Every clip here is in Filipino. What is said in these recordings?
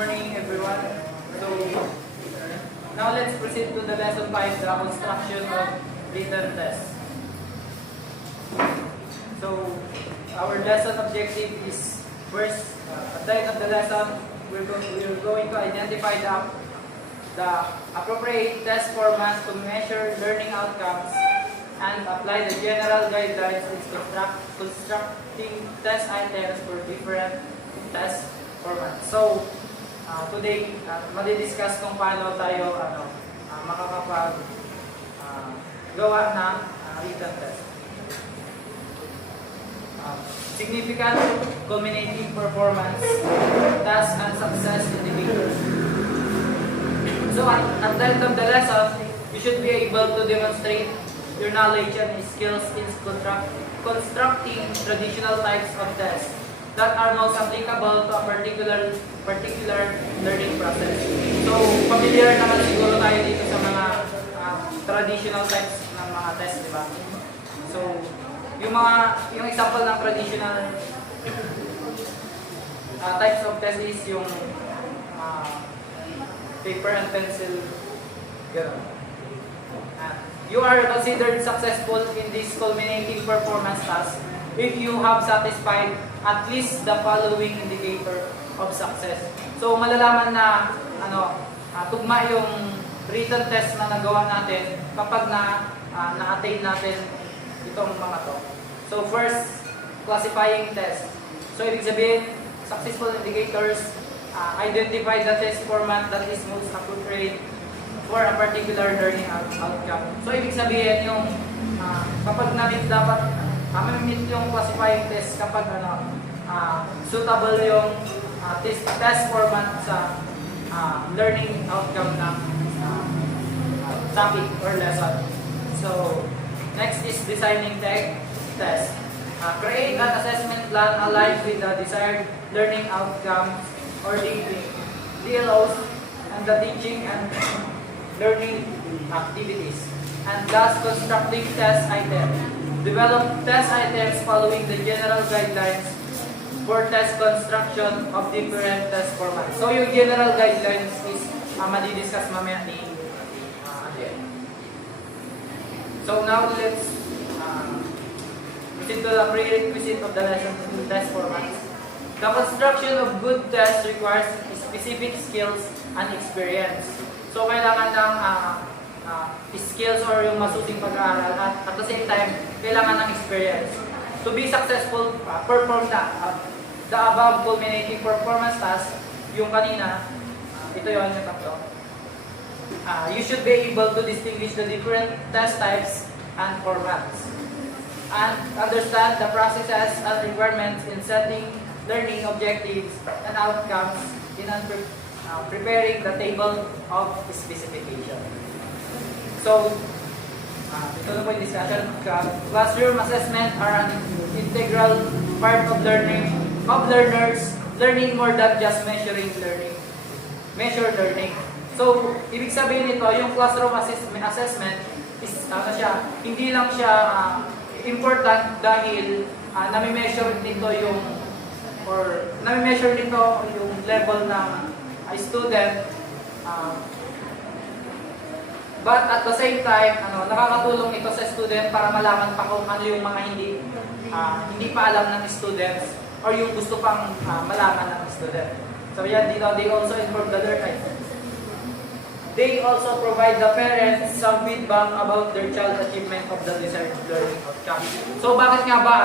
morning, everyone. So, now let's proceed to the lesson 5, the construction of written test. So, our lesson objective is first, at the end of the lesson, we're going to identify the appropriate test formats to measure learning outcomes and apply the general guidelines in constructing test items for different test formats. So, today, madidiscuss kung paano tayo makakapag gawa ng written test. Significant culminating performance, task and success indicators. So, at the end of the lesson, you should be able to demonstrate your knowledge and skills in constructing traditional types of tests that are most applicable to a particular learning process. So, familiar naman siguro tayo dito sa mga traditional types ng mga test, di ba? So, yung example ng traditional types of test is yung paper and pencil, gano'n. You are considered successful in this culminating performance task if you have satisfied at least the following indicator of success. So, malalaman na tugma yung written test na nagawa natin kapag na-attain natin itong mga to. So, first, classifying test. So, ibig sabihin, successful indicators, identify the test format that is most appropriate for a particular learning outcome. So, ibig sabihin yung kapag na-meet dapat, ma-meet yung classifying test kapag suitable yung test format sa learning outcome ng topic or lesson. So, next is designing test. Create an assessment plan aligned with the desired learning outcomes or DLOs and the teaching and learning activities. And thus, constructing test items. Develop test items following the general guidelines for test construction of different test formats. So, yung general guidelines is madidiscuss mamaya ni Adel. So, now let's proceed to the prerequisite of the lesson test formats. The construction of good tests requires specific skills and experience. So, kailangan ng skills or yung masusing pag-aaral at the same time, kailangan ng experience. To be successful, perform the above culminating performance task, yung kanina, ito yun yung tatlo. You should be able to distinguish the different test types and formats. And understand the processes and requirements in setting learning objectives and outcomes in preparing the table of specification. So, ito na po yung discussion. Classroom assessment are an integral part of learners learning more than just measure learning. So, ibig sabihin nito, yung classroom assessment is hindi lang siya important dahil nami-measure nito yung level ng student, but at the same time, nakakatulong ito sa student para malaman pa kung ano yung mga hindi pa alam ng students or yung gusto pang malaman ng student. So yan, dito, they also inform the learner. They also provide the parents some feedback about their child's achievement of the desired learning outcome. So bakit nga ba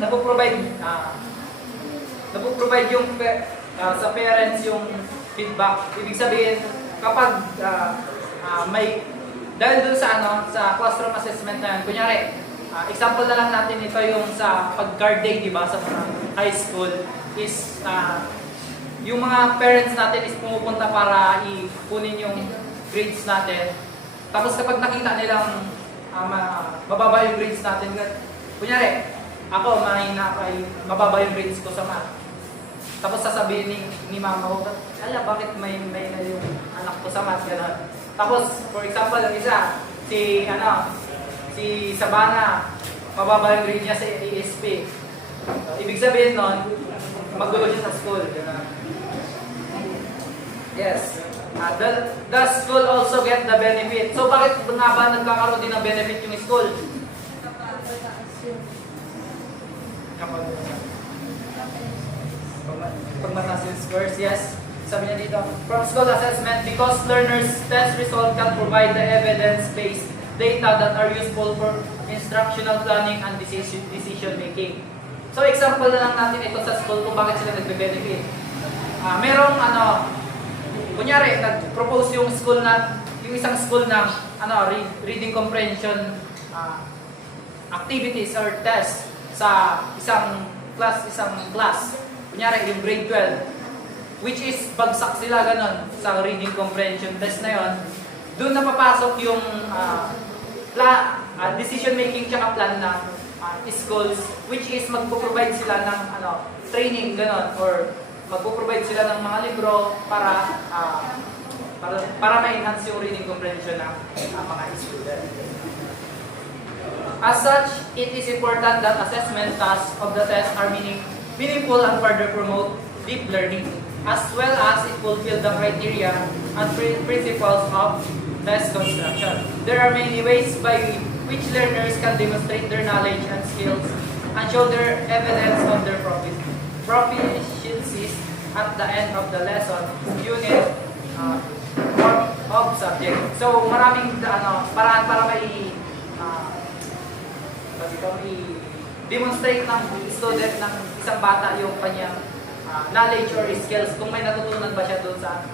napoprovide yung sa parents yung feedback? Ibig sabihin, kapag dahil dun sa classroom assessment na yan, kunyari, example na lang natin ito yung sa pag-guard day, di ba, sa mga high school, is yung mga parents natin is pumupunta para ipunin yung grades natin. Tapos kapag nakita nilang mababa yung grades natin, kunyari, ako, mababa yung grades ko sa math. Tapos sasabihin ni mama ko, bakit may na yung anak ko sa math, gano'n. Tapos, for example, ang isa, si Sabana, mababa yung grade niya sa ESP. Ibig sabihin nun, magulo siya sa school. Ganun. Yes. The school also get the benefit. So bakit nga ba nagkakaroon din ng benefit yung school? Pag mataas yung scores, yes. Sabi niya dito, from school assessment, because learners' test result can provide the evidence-based data that are useful for instructional planning and decision making. So example na lang natin ito sa school kung bakit sila nagbe-benefit. Merong kunyari, nag-propose yung isang school ng reading comprehension activities or test sa isang class. Kunyari, yung grade 12, which is bagsak sila ganon sa reading comprehension test na yon. Doon na papasok yung decision making tsaka plan ng schools, which is magpo-provide sila ng training ganon, or magpo-provide sila ng mga libro para ma-enhance yung reading comprehension ng mga students. As such, it is important that assessment tasks of the test are meaningful and further promote deep learning, as well as it fulfill the criteria and principles of test construction. There are many ways by which learners can demonstrate their knowledge and skills and show their evidence of their proficiencies at the end of the lesson, unit, of subject. So maraming paraan para i-demonstrate ng student ng isang bata yung kanyang knowledge or skills, kung may natutunan ba siya doon sa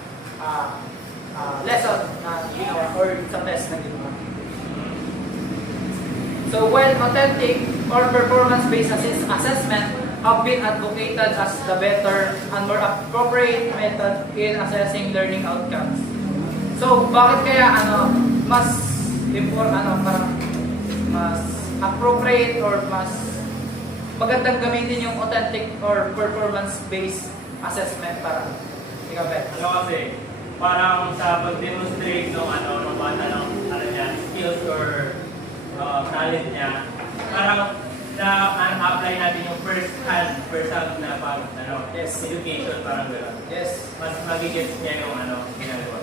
lesson na ginawa or sa test na ginawa. So while authentic or performance-based assessment have been advocated as the better and more appropriate method in assessing learning outcomes. So bakit kaya mas appropriate or mas magandang gamitin yung authentic or performance-based assessment para ikaw, Bet? Kasi parang sa pag-demonstrate ng bata ng skills or knowledge niya, parang na-apply natin yung first-hand na yes, education, parang gano'n. Yes. Mas magigets niya yung ginagawa.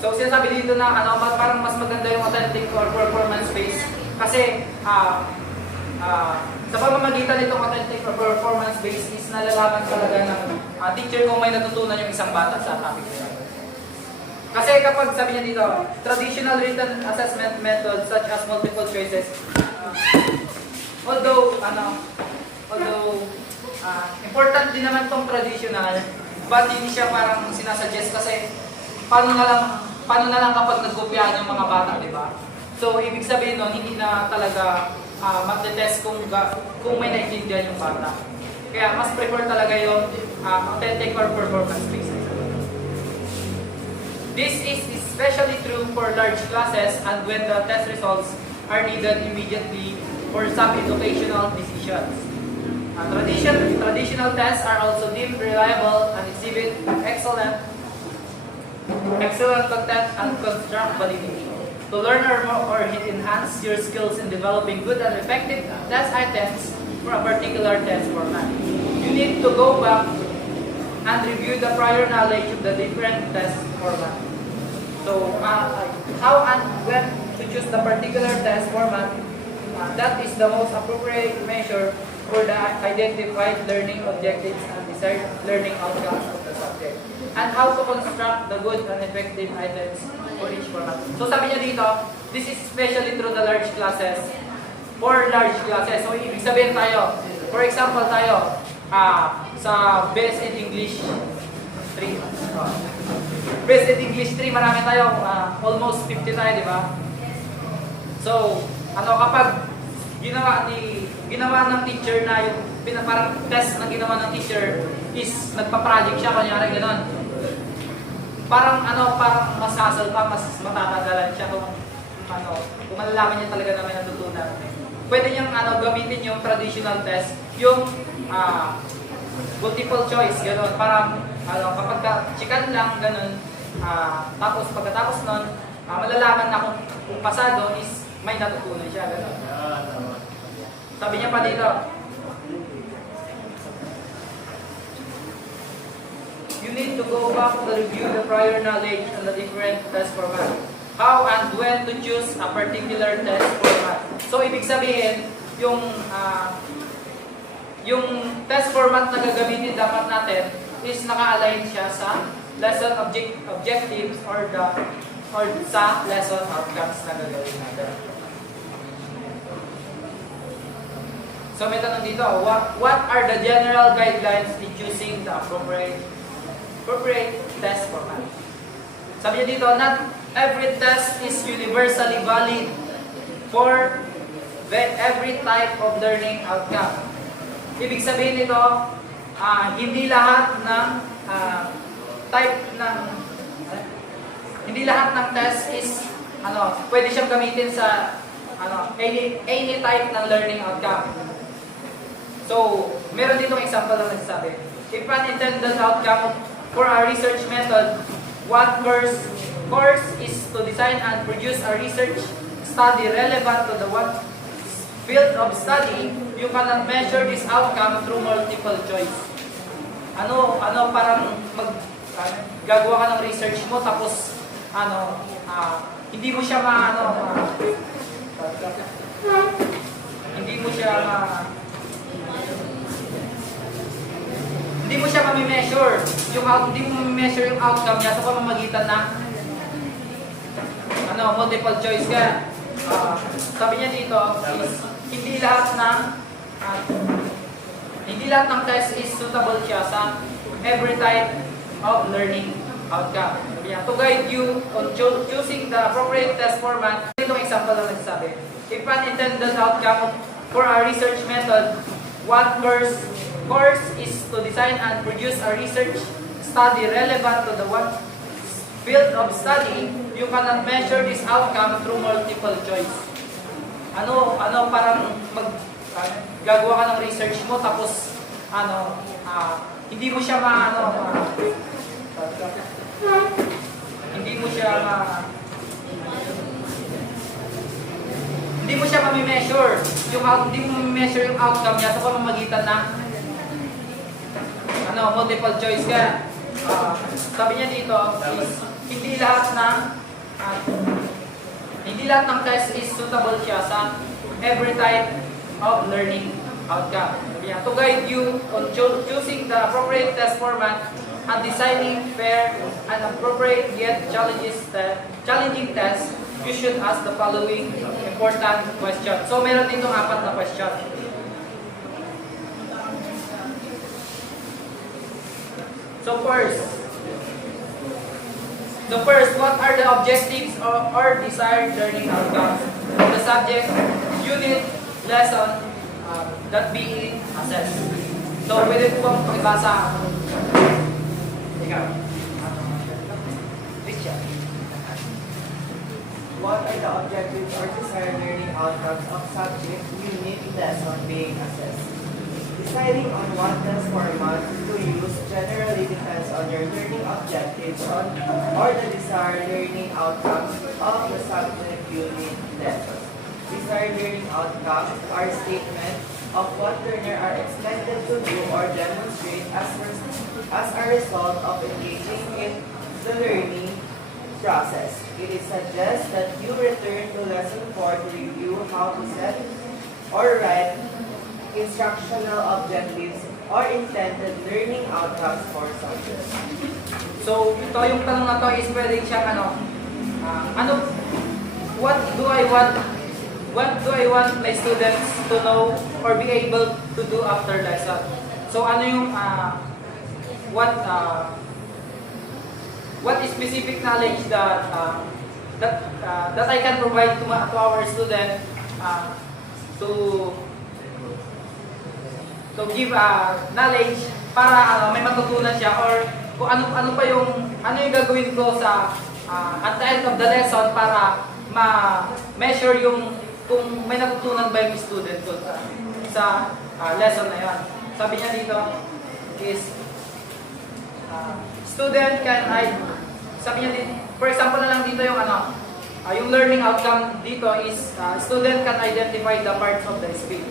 So sinasabi dito na parang mas maganda yung authentic or performance-based kasi sa pamamagitan nitong authentic or performance-based is nalalaman talaga ng teacher kung may natutunan yung isang bata sa topic nila. Kasi kapag sabi niya dito, traditional written assessment methods such as multiple choices, although important din naman tong traditional, but hindi siya parang sinasuggest kasi paano na lang kapag nagkopyahan yung mga bata, di ba? So ibig sabihin nun, hindi na talaga mag-test kung may naintindihan yung bata. Kaya mas prefer talaga yung authentic or performance-based. This is especially true for large classes and when the test results are needed immediately for some educational decisions. Traditional tests are also deemed reliable and exhibit excellent content and construct validity. To learn or enhance your skills in developing good and effective test items for a particular test format, you need to go back and review the prior knowledge of the different test format. So, how and when to choose the particular test format, that is the most appropriate measure for the identified learning objectives and desired learning outcomes of the subject. And how to construct the good and effective items for each format. So sabi niya dito, this is especially through the large classes, for large classes. So ibig sabihin tayo, for example tayo, sa Best in English 3. Best in English 3, marami tayo, almost 50 tayo, di ba? So, kapag ginawa ng teacher na yung parang test na ginawa ng teacher is nagpa-project siya, kunyari gano'n. Parang mas hassle pa, mas matatagalan siya kung malalaman niya talaga na may natutunan. Pwede niyang gamitin yung traditional test, yung multiple choice, gano'n. Parang kapag chikan lang, gano'n. Tapos pagkatapos nun, malalaman na kung pasado is may natutunan siya, gano'n. Sabi niya pa dito, need to go back to review the prior knowledge on the different test format. How and when to choose a particular test format. So, ibig sabihin, yung test format na gagamitin dapat natin is naka-align siya sa lesson objectives or sa lesson outcomes na gagawin natin. So may tanong dito, what are the general guidelines in choosing the appropriate test format? Sabi niya dito, not every test is universally valid for every type of learning outcome. Ibig sabihin nito, hindi lahat ng hindi lahat ng test is pwede siyang gamitin sa any type ng learning outcome. So, meron ditong example na nagsasabi. If an intended outcome for a research method, what course is to design and produce a research study relevant to the field of study, you cannot measure this outcome through multiple choice. Parang gagawa ka ng research mo tapos hindi mo siya mami-measure yung outcome niya sa pamamagitan ng multiple choice ka. Sabi niya dito is hindi lahat ng test is suitable siya sa every type of learning outcome. Sabi niya, to guide you on choosing the appropriate test format, itong example na nagsasabi. If an intended outcome for a research method, what course is to design and produce a research study relevant to the field of study, you cannot measure this outcome through multiple choice. Parang gagawa ka ng research mo tapos hindi mo siya mami-measure yung outcome niya sa pamamagitan ng multiple choice ka. Sabi niya dito is hindi lahat ng test is suitable siya sa every type of learning outcome. Sabi niya, to guide you on choosing the appropriate test format and designing fair and appropriate yet challenging tests, you should ask the following important questions. So meron ditong 4 na question. So first, what are the objectives or desired learning outcomes of the subject, unit, lesson that being assessed? So pwede po bang pakibasa? Ikaw. Richard. What are the objectives or desired learning outcomes of subject, unit, lesson being assessed? Deciding on what test format to use generally depends on your learning objectives or the desired learning outcomes of the subject, unit, lesson. Desired learning outcomes are statements of what learners are expected to do or demonstrate as a result of engaging in the learning process. It is suggested that you return to lesson 4 to review how to set or write instructional objectives or intended learning outcomes for subjects. So, ito yung tanong na to is pwedeng siyang what do I want my students to know or be able to do after lesson? So, what is specific knowledge that I can provide to our student to give knowledge para may matutunan siya, or kung ano yung gagawin ko sa at the end of the lesson para ma-measure kung may natutunan ba yung student ko sa lesson na yun. Sabi niya dito is student can sabi niya dito, for example na lang dito yung yung learning outcome dito is student can identify the parts of the speech.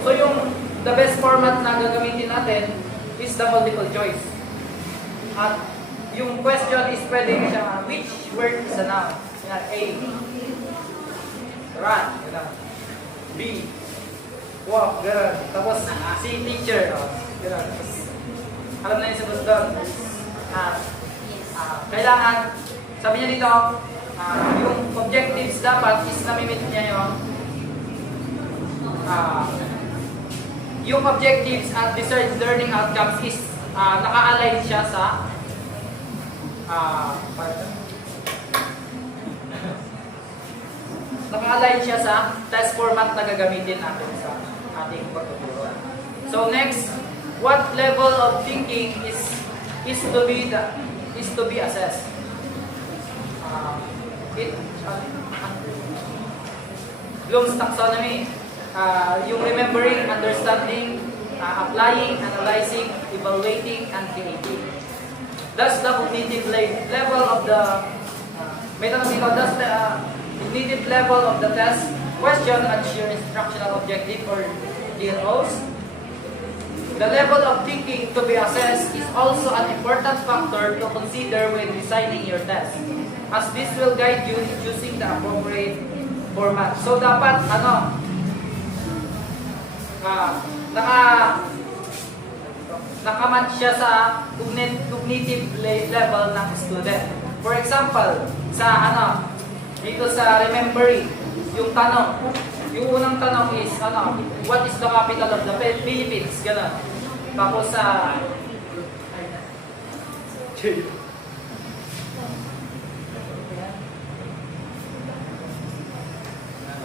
So the best format na gagamitin natin is the multiple choice. At yung question is pwede siya, which word is a noun? Yan, A. Run. Ganun. B. Walk. Ganun. Tapos C. Teacher. Ganun. Tapos, alam na yung sagot doon. Kailangan, sabi niya dito, yung objectives dapat is namimit niya yung objectives at desired learning outcomes is naka-align siya sa naka-align siya sa test format na gagamitin natin sa ating pagtuturo. So next, what level of thinking is to be assessed? Bloom's taxonomy, yung remembering, understanding, applying, analyzing, evaluating, and creating. Thus, the cognitive level of the thus the cognitive level of the test question achieve your instructional objective or DLOs. The level of thinking to be assessed is also an important factor to consider when designing your test, as this will guide you in choosing the appropriate format. So dapat nakamatch siya sa cognitive level ng student. For example, dito sa remembering, yung unang tanong is what is the capital of the Philippines? Ganun. Tapos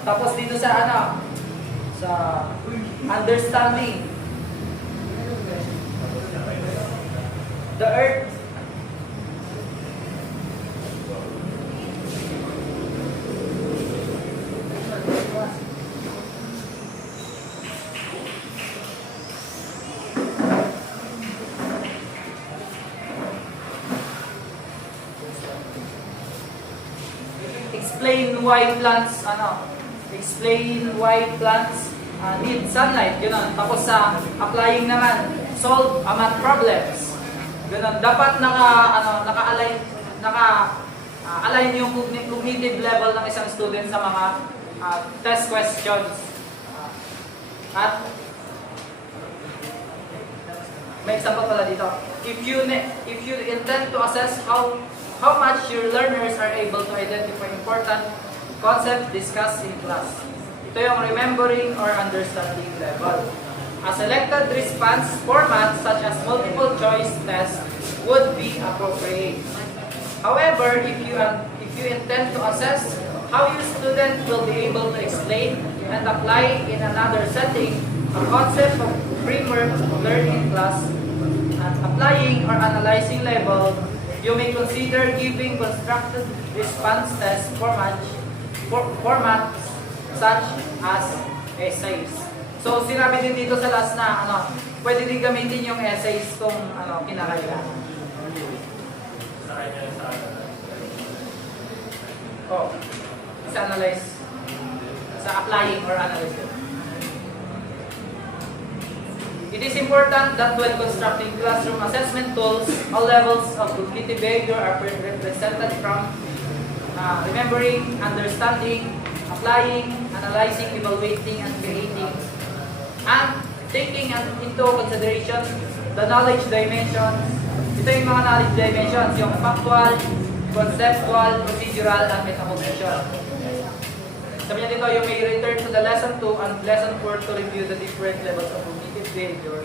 tapos dito sa understanding, the earth explain why plants need sunlight, gano'n. Tapos sa applying naman, solve math problems. Gano'n. Dapat align yung cognitive level ng isang student sa mga test questions. At may example pala dito. If you intend to assess how much your learners are able to identify important concepts discussed in class, ito yung remembering or understanding level. A selected response format such as multiple choice test would be appropriate. However, if you intend to assess how your student will be able to explain and apply in another setting a concept of framework learning class at applying or analyzing level, you may consider giving constructed response test formats such as essays. So, sinabi din dito sa last na pwede din gamitin yung essays kung kinakailangan. Sa analyze, sa applying or analyzing. It is important that when constructing classroom assessment tools, all levels of cognitive behavior are represented from remembering, understanding, applying, analyzing, evaluating, and creating, and taking into consideration the knowledge dimensions. Ito yung mga knowledge dimensions, yung factual, conceptual, procedural, and metacognition. Sabi niya dito, you may return to the lesson 2 and lesson 4 to review the different levels of cognitive behavior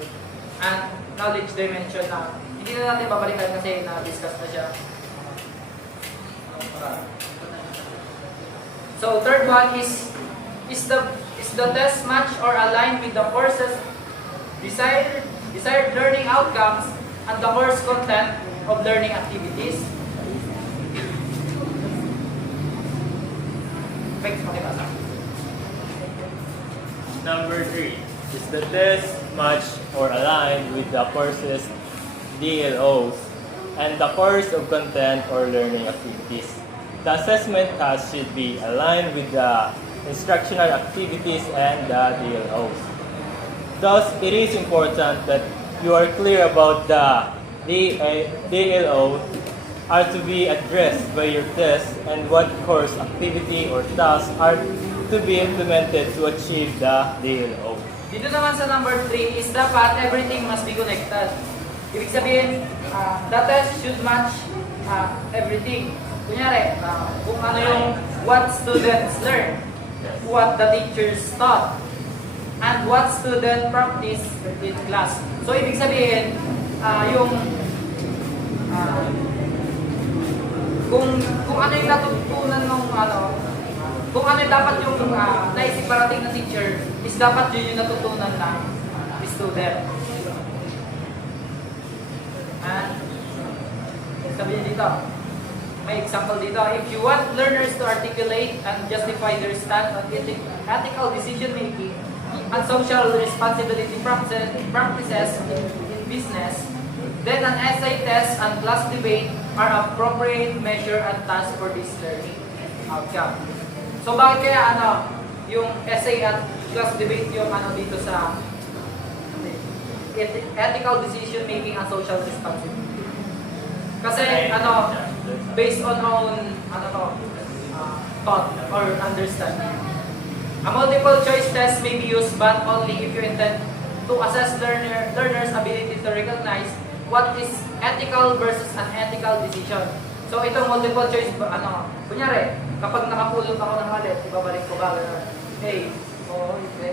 and knowledge dimension na hindi na natin babalikan kasi na-discuss na siya. So third one is the test match or aligned with the course's desired learning outcomes and the course content of learning activities? Number 3, is the test match or aligned with the course's DLOs and the course of content or learning activities? The assessment task should be aligned with the instructional activities and the DLOs. Thus, it is important that you are clear about the DLO are to be addressed by your test, and what course, activity, or tasks are to be implemented to achieve the DLO. Dito naman sa number 3 is dapat everything must be connected. Ibig sabihin, the test should match everything. Kunyari, kung ano yung what students learn, what the teachers taught, and what student practice in class. So, ibig sabihin, yung kung ano yung natutunan ng kung ano yung dapat yung naisip parating na teacher is dapat yun yung natutunan ng student. Sabi niya dito, may example dito, if you want learners to articulate and justify their stand on ethical decision making and social responsibility practices in business, then an essay test and class debate are appropriate measure and task for this learning outcome. So bakit kaya yung essay at class debate yung dito sa ethical decision making and social responsibility? Kasi based on own thought or understanding. A multiple choice test may be used but only if you intend to assess learners' ability to recognize what is ethical versus unethical decision. So itong multiple choice, kunyari, kapag nakapulot ako ng malit, ibabalik ko ba gano'n? Hey, hindi.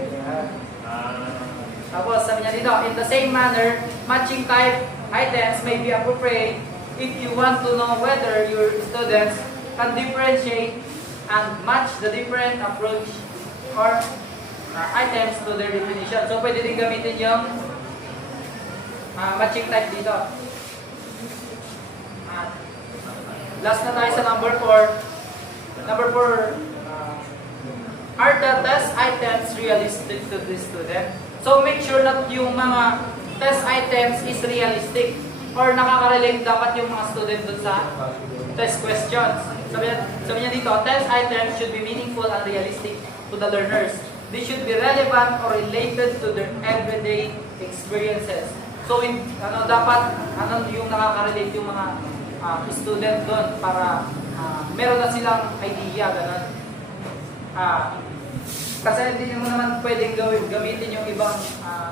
Tapos sabi niya dito, in the same manner, matching type items may be appropriate if you want to know whether your students can differentiate and match the different approach or items to their definition. So pwede din gamitin yung matching type dito. Last na tayo sa number 4. Number 4, are the test items realistic to the student? So make sure that yung mga test items is realistic or nakaka-relate dapat yung mga student dun sa test questions. Sabi niya dito, test items should be meaningful and realistic to the learners. They should be relevant or related to their everyday experiences. So dapat yung nakaka-relate yung mga student doon para meron na silang idea, ganun. Kasi hindi mo naman pwedeng gamitin yung ibang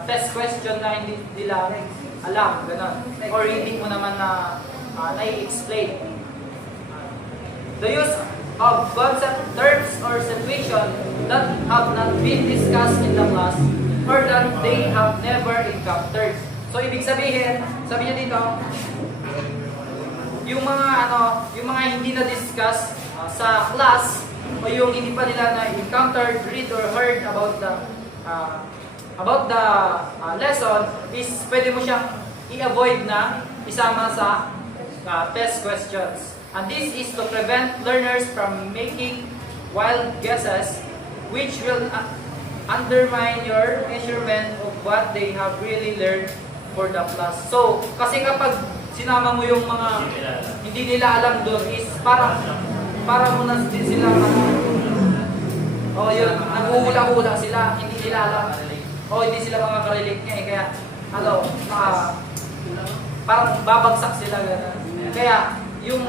test question na hindi nila alam, ganun. Or hindi mo naman na-explain. The use of concept, terms, or situation that have not been discussed in the class or that they have never encountered. So, ibig sabihin, sabi niya dito, yung mga hindi na-discuss sa class o yung hindi pa nila na-encountered, read, or heard about the lesson is pwede mo siyang i-avoid na isama sa test questions. And this is to prevent learners from making wild guesses which will undermine your measurement of what they have really learned for the class. So, kasi kapag sinama mo yung mga hindi nila alam doon is para mo na din sila yun, nag-uula-ula sila, hindi nila alam hindi sila makakarelate nga kaya parang babagsak sila gano'n. Kaya yung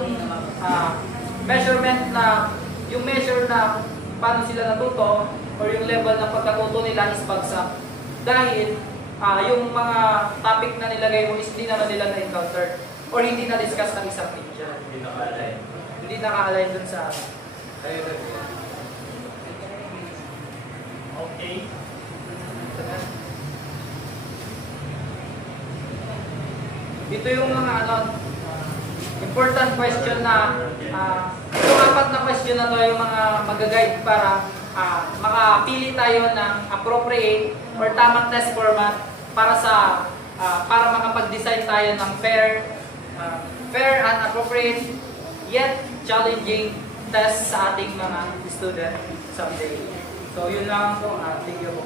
measurement na yung measure na paano sila natuto or yung level ng pagkatuto nila is bagsak dahil yung mga topic na nilagay mo is hindi naman nila na-encounter or hindi na-discuss ng isang teacher. Hindi naka-align dun sa Okay. Dito yung mga important question na yung 4 na question na to yung mga mag-guide para makapili tayo ng appropriate or tamang test format para makapag-design tayo ng fair and appropriate yet challenging test sa ating mga student someday. So yun lang po. Thank you po.